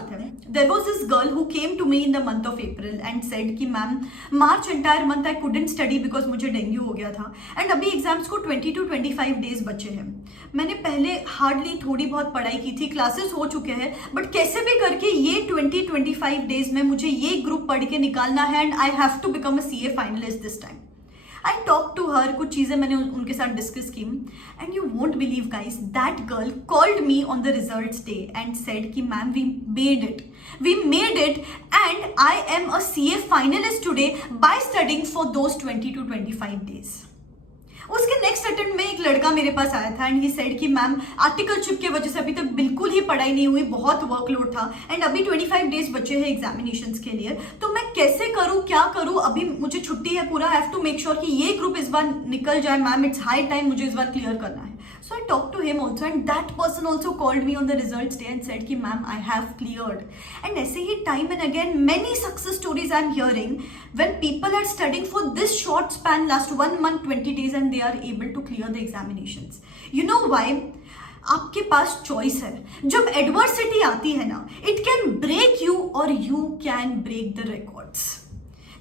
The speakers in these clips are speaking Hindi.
बात है. There was this girl who came to me in the month of April and said कि ma'am March entire month I couldn't study because मुझे डेंगू हो गया था एंड अभी एग्जाम्स को 20 to 25 डेज बचे हैं. मैंने पहले हार्डली थोड़ी बहुत पढ़ाई की थी, क्लासेस हो चुके हैं, बट कैसे भी करके ये 20-25 डेज में मुझे ये ग्रुप पढ़ के निकालना है and I have to become a CA finalist this time. I talked to her, कुछ चीज़ें मैंने उनके साथ डिस्कस की and you won't believe guys, that girl called me on the results day and said कि ma'am we made it and I am a CA finalist today by studying for those 20 to 25 days. उसके नेक्स्ट अटेम्प्ट में एक लड़का मेरे पास आया था एंड ही सेड कि मैम आर्टिकलशिप की वजह से अभी तक बिल्कुल ही पढ़ाई नहीं हुई, बहुत वर्कलोड था एंड अभी 25 डेज बचे हैं एग्जामिनेशंस के लिए, तो मैं कैसे करूं, क्या करूं, अभी मुझे छुट्टी है पूरा, I have to make sure कि ये ग्रुप इस बार निकल जाए मैम, इट्स हाई टाइम, मुझे इस बार क्लियर करना है. So I talked to him also and that person also called me on the results day and said कि ma'am I have cleared. And ऐसे ही time and again many success stories I'm hearing when people are studying for this short span, last 1 month 20 days and they are able to clear the examinations. You know why? आपके पास चॉइस है. जब एडवर्सिटी आती है ना, इट कैन ब्रेक यू और you can break the records.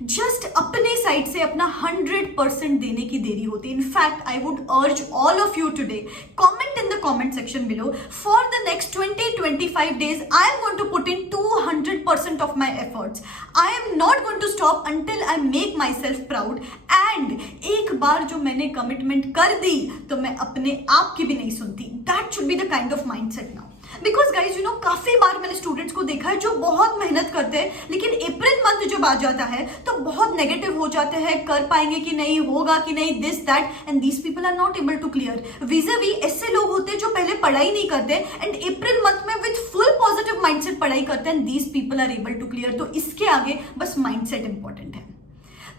Just अपने साइड से अपना 100% देने की देरी होती है. In fact I would urge all of you today, comment in the comment section below, for the next 20-25 days I am going to put in 200% of my efforts. I am not going to stop until I make myself proud. And एक बार जो मैंने कमिटमेंट कर दी तो मैं अपने आप की भी नहीं सुनती. That should be the kind of mindset now. Because guys you know, काफी बार मैंने स्टूडेंट्स को देखा है जो बहुत मेहनत करते हैं लेकिन अप्रैल मंथ जब आ जाता है तो बहुत नेगेटिव हो जाते हैं, कर पाएंगे कि नहीं, होगा कि नहीं, this that, and these people are not able to clear. Vis-a-vis ऐसे लोग होते हैं जो पहले पढ़ाई नहीं करते एंड अप्रैल मंथ में विद फुल पॉजिटिव माइंडसेट पढ़ाई करते हैं, these people are able to clear. तो इसके आगे बस माइंडसेट इंपॉर्टेंट है.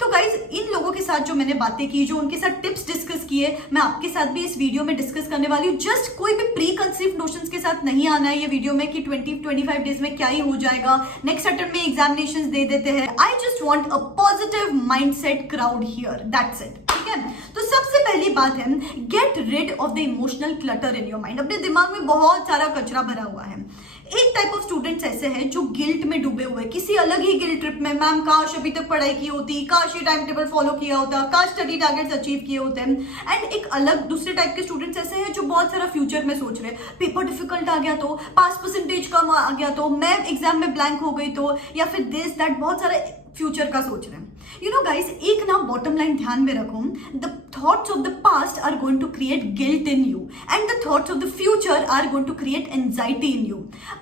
तो गाइज इन लोगों के साथ जो मैंने बातें की, जो उनके साथ टिप्स डिस्कस किए, मैं आपके साथ भी इस वीडियो में डिस्कस करने वाली हूँ. जस्ट कोई भी प्री कंसीव नोशंस के साथ नहीं आना है ये वीडियो में कि 20-25 डेज में क्या ही हो जाएगा, नेक्स्ट अटेम्प्ट में एग्जामिनेशंस दे देते हैं. I just want a positive mindset crowd here, that's it. ठीक है, तो सबसे पहली बात है, get rid of the emotional clutter in your mind. अपने दिमाग में बहुत सारा कचरा भरा हुआ है. एक टाइप ऑफ स्टूडेंट्स ऐसे हैं जो गिल्ट में डूबे हुए, किसी अलग ही गिल्ट ट्रिप में, मैम काश अभी तक पढ़ाई की होती, काश ये टाइम टेबल फॉलो किया होता, काश स्टडी टारगेट्स अचीव किए होते हैं. एंड एक अलग दूसरे टाइप के स्टूडेंट्स ऐसे हैं जो बहुत सारा फ्यूचर में सोच रहे हैं, पेपर डिफिकल्ट आ गया तो, पास परसेंटेज कम आ गया तो, मैं एग्जाम में ब्लैंक हो गई तो, या फिर दिस दैट, बहुत सारा फ्यूचर का सोच रहे हैं. यू नो गाइस, एक ना बॉटम लाइन ध्यान में रखो, the thoughts of the past are going to create guilt in you and the thoughts of the future are going to create anxiety in you.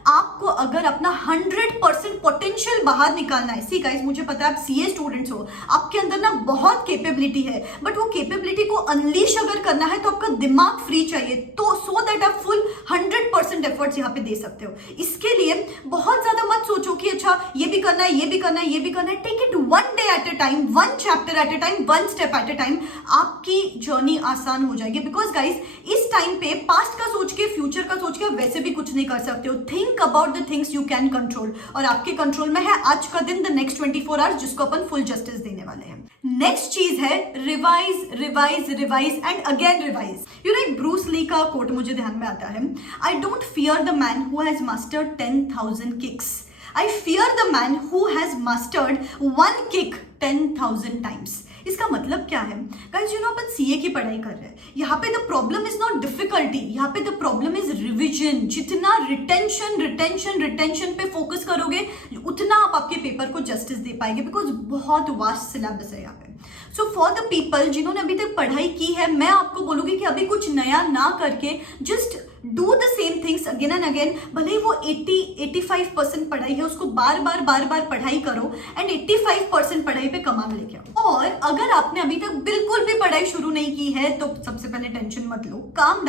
आपको अगर अपना 100% पोटेंशियल बाहर निकालना है, सी गाइस मुझे पता है आप CA स्टूडेंट्स हो, आपके अंदर ना बहुत कैपेबिलिटी है, बट वो कैपेबिलिटी को अनलीश अगर करना है तो आपका दिमाग फ्री चाहिए, तो सो दैट आप फुल 100% एफर्ट्स यहाँ पे दे सकते हो. इसके लिए बहुत ज्यादा मत सोचो कि अच्छा ये भी करना है, ये भी करना है, ये भी करना है. Take it 1 day at a time, 1 chapter at a time, 1 step at a time. आपकी जर्नी आसान हो जाएगी. बिकॉज गाइस इस टाइम पे पास्ट का सोच के, फ्यूचर का सोच के वैसे भी कुछ नहीं कर सकते हो. Think about the things you can control, और आपके कंट्रोल में है आज का दिन, द नेक्स्ट 24 आवर्स, जिसको अपन फुल जस्टिस देने वाले हैं. नेक्स्ट चीज है revise revise revise and again revise. You know, एक ब्रूस ली का कोट मुझे ध्यान में आता है, I don't fear the man who has mastered 10,000 kicks, I fear the man who has mastered 1 kick 10,000 times. इसका मतलब क्या है guys? You know, upon CA की पढ़ाई कर रहे हैं, यहाँ पे the problem is not difficulty, यहाँ पे द प्रॉब्लम इज रिविजन. जितना रिटेंशन पे फोकस करोगे उतना आप आपके पेपर को जस्टिस दे पाएंगे, बिकॉज बहुत वास्ट सिलेबस है यहाँ पे. सो फॉर द पीपल जिन्होंने अभी तक पढ़ाई की है, मैं आपको बोलूंगी कि अभी कुछ नया ना करके just do the same things again and again. भले ही वो 80-85% पढ़ाई है, उसको बार बार पढ़ाई करो एंड 85% पढ़ाई पे कमाल लेके आओ. और अगर आपने अभी तक बिल्कुल भी पढ़ाई शुरू नहीं की है तो सबसे पहले टेंशन मत लो, calm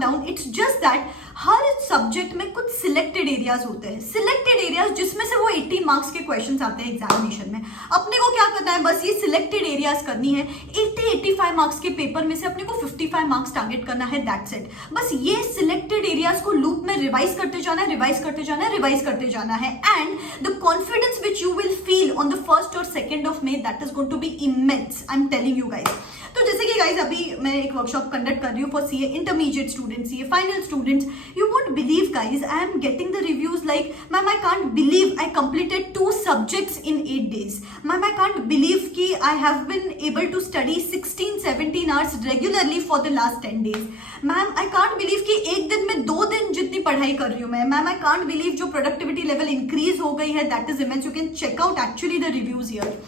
down. It's just that हर सब्जेक्ट में कुछ सिलेक्टेड एरियाज होते हैं, सिलेक्टेड एरियाज जिसमें से वो 80 मार्क्स के क्वेश्चंस आते हैं एग्जामिनेशन में. अपने को क्या करना है, बस ये सिलेक्टेड एरियाज करनी है. 80-85 मार्क्स के पेपर में से अपने को 55 मार्क्स टारगेट करना है, दैट्स इट. बस ये सिलेक्टेड एरियाज को लूप में रिवाइज करते जाना है, रिवाइज करते जाना है, रिवाइज करते जाना है, and the confidence which you will feel on the 1st और 2nd ऑफ May, that is going to be immense, I am telling you guys. तो जैसे कि गाइज अभी मैं एक वर्कशॉप कंडक्ट कर रही हूँ for CA intermediate students, CA final students, you won't believe guys, I am getting the reviews like, ma'am I can't believe I completed 2 subjects in 8 days, ma'am I can't believe कि I have been able to study 16-17 hours regularly for the last 10 days, ma'am I can't believe कि एक दिन में 2 दिन जितनी पढ़ाई कर रही हूँ मैं, मैम आई कांट बिलीव जो प्रोडक्टिविटी लेवल इंक्रीज हो गई है, that is immense, you can check out actually the reviews here.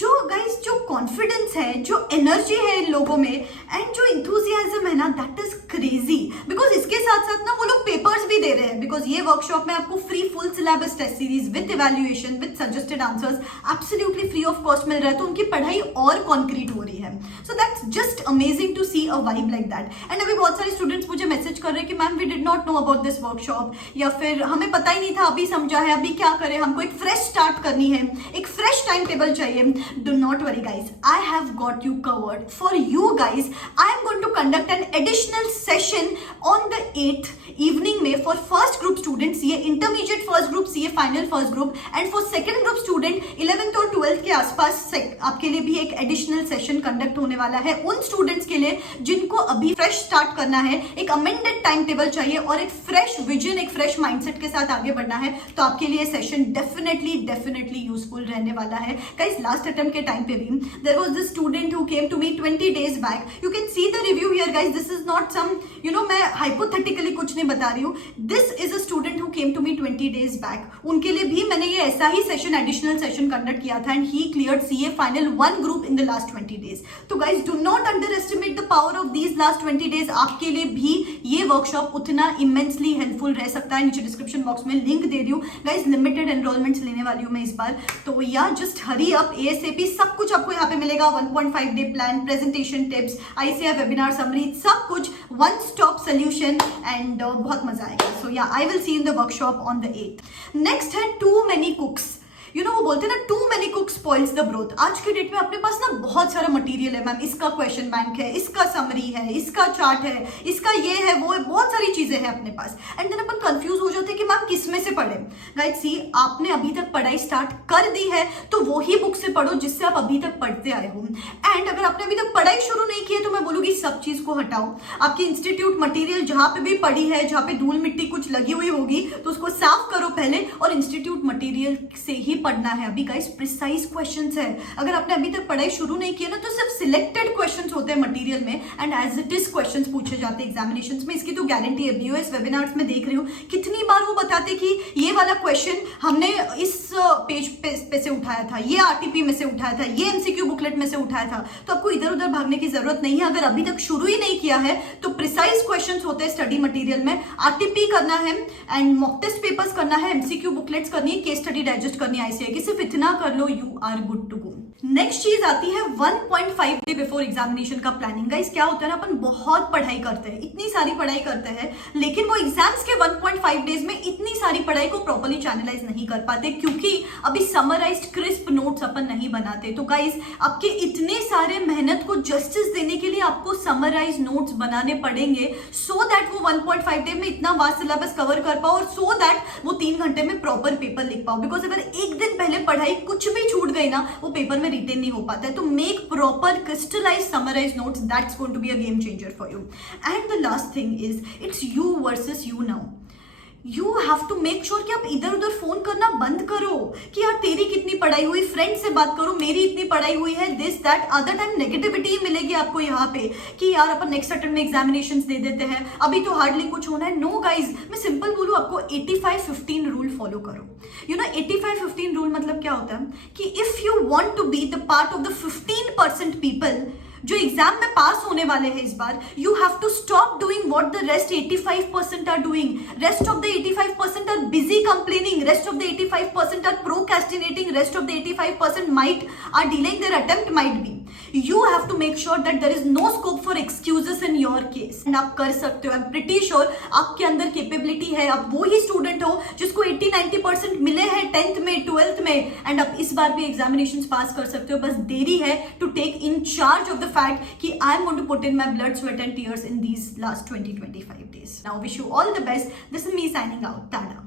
जो गाइस जो कॉन्फिडेंस है, जो एनर्जी है इन लोगों में, एंड जो इंथुजियाज्म है ना, दैट इज क्रेजी। बिकॉज इसके साथ साथ ना वो लोग पेपर्स भी दे रहे हैं, बिकॉज ये वर्कशॉप में आपको free full syllabus test series with evaluation with suggested answers absolutely free of cost मिल रहा है, तो उनकी पढ़ाई और कॉन्क्रीट हो रही है। So that's just amazing to see a vibe like that. And अभी बहुत सारे स्टूडेंट्स मुझे मैसेज कर रहे हैं कि ma'am we did not know about this workshop, या फिर हमें पता ही नहीं था, अभी समझा है, अभी क्या करें, हमको एक फ्रेश स्टार्ट करनी है, एक फ्रेश टाइम टेबल चाहिए। Do not worry guys, I have got you covered. For you guys, I am going to conduct an additional session on the 8th evening में for first group students, CA intermediate first group, CA final first group, and for second group student 11th और 12th के आसपास आपके लिए भी एक additional session conduct होने वाला है, उन students के लिए जिनको अभी fresh start करना है, एक amended time table चाहिए और एक fresh vision, एक fresh mindset के साथ आगे बढ़ना है, तो आपके लिए session definitely useful रहने वाला है। Guys, last attempt के time पे भी there was this student who came to me 20 days back. You can see the review here guys, this is not some, you know, मैं hypothetically कुछ नहीं बता रही हूँ, this is a student who came to me 20 days back. उनके लिए भी मैंने ये ऐसा ही सेशन, एडिशनल सेशन कंडक्ट किया था, and he cleared CA final 1 group in the last 20 days. तो guys, do not underestimate the power of these last 20 days. आपके लिए भी ये वर्कशॉप उतना immensely helpful रह सकता है। नीचे डिस्क्रिप्शन बॉक्स में लिंक दे रही हूँ गाइज, लिमिटेड एनरोलमेंट्स लेने वाली हूँ मैं इस बार, तो या जस्ट हरी अप ASAP, सब कुछ आपको यहाँ पे मिलेगा, 1.5 day plan, presentation tips, ICF webinar summary, सब कुछ वन स्टॉप सोल्यूशन, एंड बहुत मजा आएगा। So yeah I will see in the workshop on the 8th। Next है too many cooks, you know वो बोलते हैं ना, too many cook spoils the broth. आज के डेट में अपने पास ना बहुत सारा मटेरियल है, मैम इसका क्वेश्चन बैंक है, इसका समरी है, इसका चार्ट है, इसका ये है, वो है, बहुत सारी चीजें हैं अपने पास, एंड देन अपन कंफ्यूज हो जाते हैं कि मैम किस में से पढ़े। गाइस सी, आपने अभी तक पढ़ाई स्टार्ट कर दी है तो वो ही बुक से पढ़ो जिससे आप अभी तक पढ़ते आए हो, एंड अगर आपने अभी तक पढ़ाई शुरू नहीं की है तो मैं बोलूंगी सब चीज को हटाओ। आपकी इंस्टीट्यूट मटेरियल जहां पे भी पड़ी है, जहां पे धूल मिट्टी कुछ लगी हुई होगी तो उसको साफ करो पहले, और इंस्टीट्यूट मटेरियल से ही पढ़ना है। अभी गाइस प्रिसाइज क्वेश्चंस है, अगर आपने अभी तक पढ़ाई शुरू नहीं की है ना तो सिर्फ सिलेक्टेड क्वेश्चंस होते हैं मटेरियल में, and as it is questions पूछे जाते हैं एग्जामिनेशंस में, इसकी तो गारंटी है। BOS वेबिनार्स में देख रही हूँ कितनी बार वो बताते कि ये वाला क्वेश्चन हमने इस पेज पे से उठाया था, ये RTP में से उठाया था, ये MCQ बुकलेट में से उठाया था, तो आपको इधर उधर भागने की जरूरत नहीं है। अगर अभी तक शुरू ही नहीं किया है तो प्रिसाइज क्वेश्चंस होते हैं स्टडी मटेरियल में, RTP करना है एंड मॉक टेस्ट पेपर्स करना है, MCQ बुकलेट्स करनी है, केस स्टडी डाइजेस्ट करनी है ICI की, सिर्फ इतना कर लो, you are good to go. Next चीज आती है 1.5 डे बिफोर एग्जामिनेशन का प्लानिंग। गाइस क्या होता है ना, अपन बहुत पढ़ाई करते हैं, इतनी सारी पढ़ाई करते हैं, लेकिन वो एग्जाम्स के 1.5 डेज में इतनी सारी पढ़ाई को प्रॉपर्ली चैनलाइज नहीं कर पाते, क्योंकि अभी समराइज्ड क्रिस्प नोट्स अपन नहीं बनाते। तो गाइस आपके इतने सारे मेहनत को जस्टिस देने के लिए आपको समराइज नोट्स बनाने पड़ेंगे, सो दैट वो 1.5 डे में इतना वास्ट सिलेबस कवर कर पाओ, और सो दैट वो 3 घंटे में प्रॉपर पेपर लिख पाओ। बिकॉज अगर एक दिन पहले पढ़ाई कुछ भी छूट गई ना, वो पेपर में रिटेन नहीं हो पाता है। तो make proper crystallise summarise notes, that's going to be a game changer for you. And the last thing is it's you versus you now. You have to make sure कि आप इधर उधर फोन करना बंद करो कि यार तेरी कितनी पढ़ाई हुई, फ्रेंड से बात करो, मेरी इतनी पढ़ाई हुई है, this that. Other time negativity मिलेगी आपको यहाँ पे कि यार अपन नेक्स्ट अटेम्प्ट में एग्जामिनेशंस दे देते हैं, अभी तो हार्डली कुछ होना है। नो गाइज, मैं सिंपल बोलूँ आपको, 85-15 रूल फॉलो करो। यू नो 85-15 रूल मतलब क्या होता है कि if you want to be the part of the 15% people जो एग्जाम में पास होने वाले हैं इस बार, you have to stop doing what the rest 85% are doing. Rest of the 85% are busy complaining, rest of the 85% are procrastinating, rest of the 85% might are delaying their attempt, might be. You have to make sure that there is no scope for excuses in your case, and आप कर सकते हो। आई एम प्रिटी श्योर आपके अंदर कैपेबिलिटी है, आप वो ही स्टूडेंट हो जिसको 80-90% मिले हैं 10th में 12th में, एंड आप इस बार भी एग्जामिनेशन पास कर सकते हो। बस देरी है to take in charge of the fact कि I am going to put in my blood, sweat and tears in these last 20-25 days. Now wish you all the best. This is me signing out. Tada.